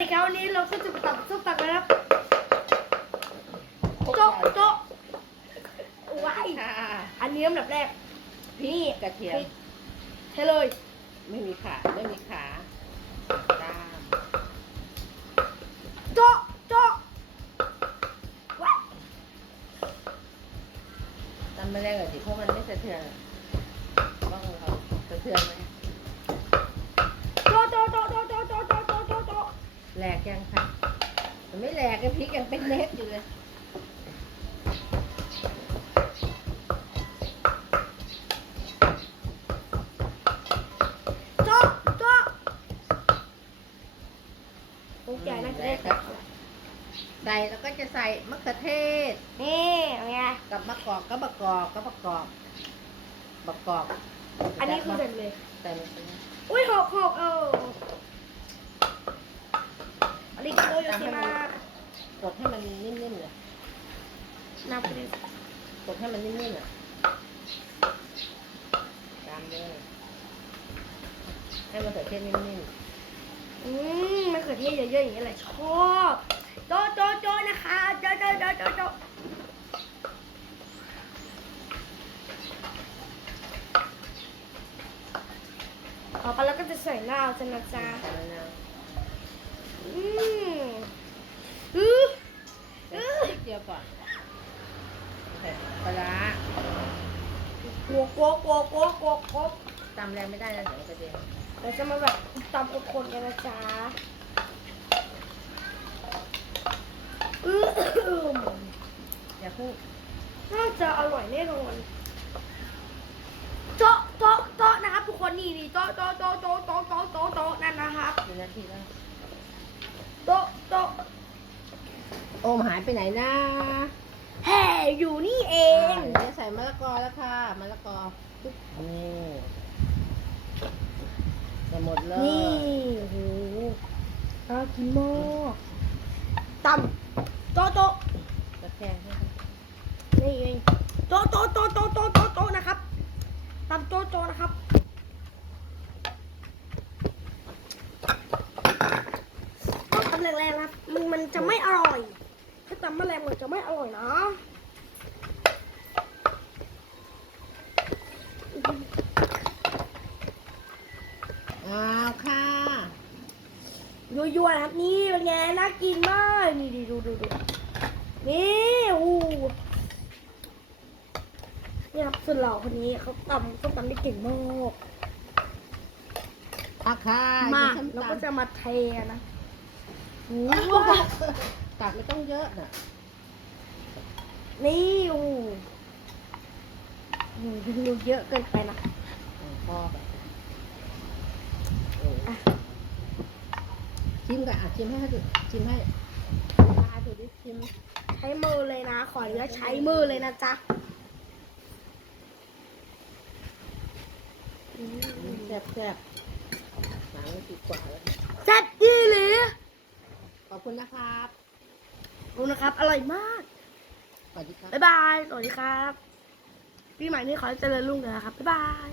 ในคราวนี้เราก็จะตักส้มตักแล้วครับโจ๊ะโจ๊ะว้ายค่ะอันนี้ลำดับแรก นี่กระเทียมพริกใช่เลย ไม่มีขาไม่มีขาตามโจ๊ะโจ๊ะว้ายตามไม่แรกเลยสิเพราะมันไม่สะเทือนบ้างเขาสะเทือนไหม แหลกยังคะมันไม่แหลกกันพริกยังเป็นเม็ดอยู่เลยโจ๊ะโจ๊ะโอเคน่าจะได้คตัรักบใส่แล้วก็จะใส่มะเขือเทศ นี่เป็นไง กับมะกอกก็ประกอบก็ประกอบประกอบอันนี้คือเสร็จเลย ใส่ลงไปอุ้ยหกหกเออ อันนี้โกโยชิมากดให้มันนิ่มๆเลยน้ำไปเลยกดให้มันนิ่มๆอะตามเลยให้มะเขือเทศนิ่มอืมมะเขือเทศเยอะๆอย่างนี้แหละชอบโจ๊ะโจ๊ะโจ๊ะนะคะโจ๊ะโจ๊ะโจ๊ะโจ๊ะโจ๊ะต่อไปเราก็จะใส่ลาวจะนะจ๊ะ ๆใส่มะนาว อืมอืออือ นิดเดียวก่อนใส่ปลาร้า กัวกัวกัวกัวกัวกัวตำแรงไม่ได้นะเดี๋ยวกระเด็นเราจะมาแบบตำคนๆกันนะจ๊ะอืออย่าพิ่งน่าจะอร่อยแน่นอนโจ๊ะโจ๊ะโจ๊ะนะครับทุกคนนี่นี่โจ๊ะโจ๊ะโจ๊ะโจ๊ะโจ๊ะโจ๊ะโจ๊ะโจ๊ะนั่นนะครับหนึ่งนาทีแล้วโจ๊ะโจ๊ะโอมหายไปไหนนะ อยู่นี่เอเองงจะใส่มะละกอแล้วค่ะมะละกอปึ๊บนี่ใส่หมดเลยนี่โอ้โหน่ากินมากตำโจ๊ะโจ๊ะกระแทกให้นี่เองโจ๊ะโจ๊ะโจ๊ะโจ๊ะโจ๊ะโจ๊ะโจ๊ะนะครับตำโจ๊ะโจ๊ะนะครับต้องตำแรงๆนะครับมันมันจะไม่อร่อย ถ้าตำแมลงมันจะไม่อร่อยนะ อ้าวค่ะ ยั่วๆนะครับ นี่เป็นไงน่ากินมากนี่ดิดูดูดูนี่อู้นี่ครับสุดหล่อคนนี้เขาตำส้มตำได้เก่งมากตักค่ะมากส้แล้วตำก็จะมาเทนะอู้ตักไม่ต้องเยอะน่ะนี่อู้หูดูเยอะเกินไปนะอืมพอแบบเอออะ ชิมก่อนอะชิมให้เขาดูชิมให้ทายดูดิชิมใช้มือเลยนะ ขออนุญาตใช้มือเลยนะจ๊ะอืมแซ่บแซ่บสามนาทีกว่าแล้วแซ่บดีหรือขอบคุณนะครับดูนะครับ อร่อยมาก สวัสดีครับ บ๊ายบาย สวัสดีครับปีใหม่นี้ขอให้เจริญรุ่งเรืองนะครับ บ๊ายบาย